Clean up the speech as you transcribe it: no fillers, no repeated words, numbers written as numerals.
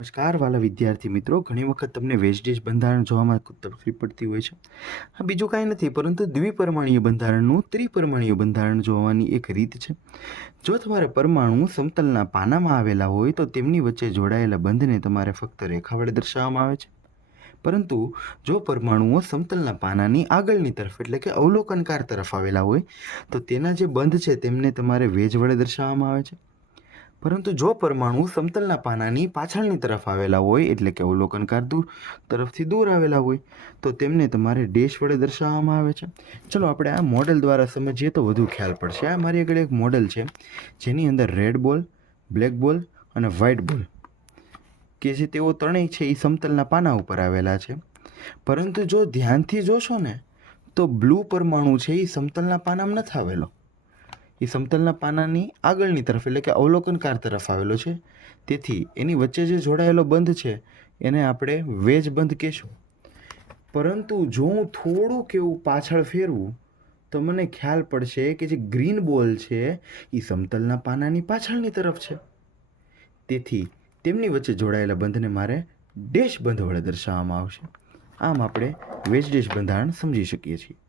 નમસ્કાર વાલા વિદ્યાર્થી મિત્રો, ઘણી વખત તમને વેસ્ટેજ બંધારણ જોવામાં તકલીફ પડતી હોય છે. હા, બીજું કાંઈ નથી પરંતુ દ્વિપરમાણીય બંધારણનું ત્રિપરમાણીય બંધારણ જોવાની એક રીત છે. જો તમારે પરમાણુ સમતલના પાનામાં આવેલા હોય તો તેમની વચ્ચે જોડાયેલા બંધને તમારે ફક્ત રેખા વડે દર્શાવવામાં આવે છે. પરંતુ જો પરમાણુઓ સમતલના પાનાની આગળની તરફ એટલે કે અવલોકનકાર તરફ આવેલા હોય તો તેના જે બંધ છે તેમને તમારે વેજ વડે દર્શાવવામાં આવે છે. પરંતુ જો પરમાણુ સમતલના પાનાની પાછળની તરફ આવેલા હોય એટલે કે અવલોકનકાર તરફથી દૂર આવેલા હોય તો તેમને તમારે ડેશ વડે દર્શાવવામાં આવે છે. ચલો આપણે આ મોડેલ દ્વારા સમજીએ તો વધુ ખ્યાલ પડશે. આ મારી આગળ એક મોડેલ છે જેની અંદર રેડ બોલ, બ્લેક બોલ અને વ્હાઇટ બોલ કે જે તેઓ ત્રણેય છે એ સમતલના પાના ઉપર આવેલા છે. પરંતુ જો ધ્યાનથી જોશો ને તો બ્લુ પરમાણુ છે એ સમતલના પાનામાં નથી આવેલો. એ સમતલના પાનાની આગળની તરફ એટલે કે અવલોકનકાર તરફ આવેલો છે. તેથી એની વચ્ચે જે જોડાયેલો બંધ છે એને આપણે વેજ બંધ કહેશું. પરંતુ જો હું થોડુંક એવું પાછળ ફેરવું તો મને ખ્યાલ પડશે કે જે ગ્રીન બોલ છે એ સમતલના પાનાની પાછળની તરફ છે. તેથી તેમની વચ્ચે જોડાયેલા બંધને મારે ડેશ બંધ વડે દર્શાવવામાં આવશે. આમ આપણે વેજ ડેશ બંધારણ સમજી શકીએ છીએ.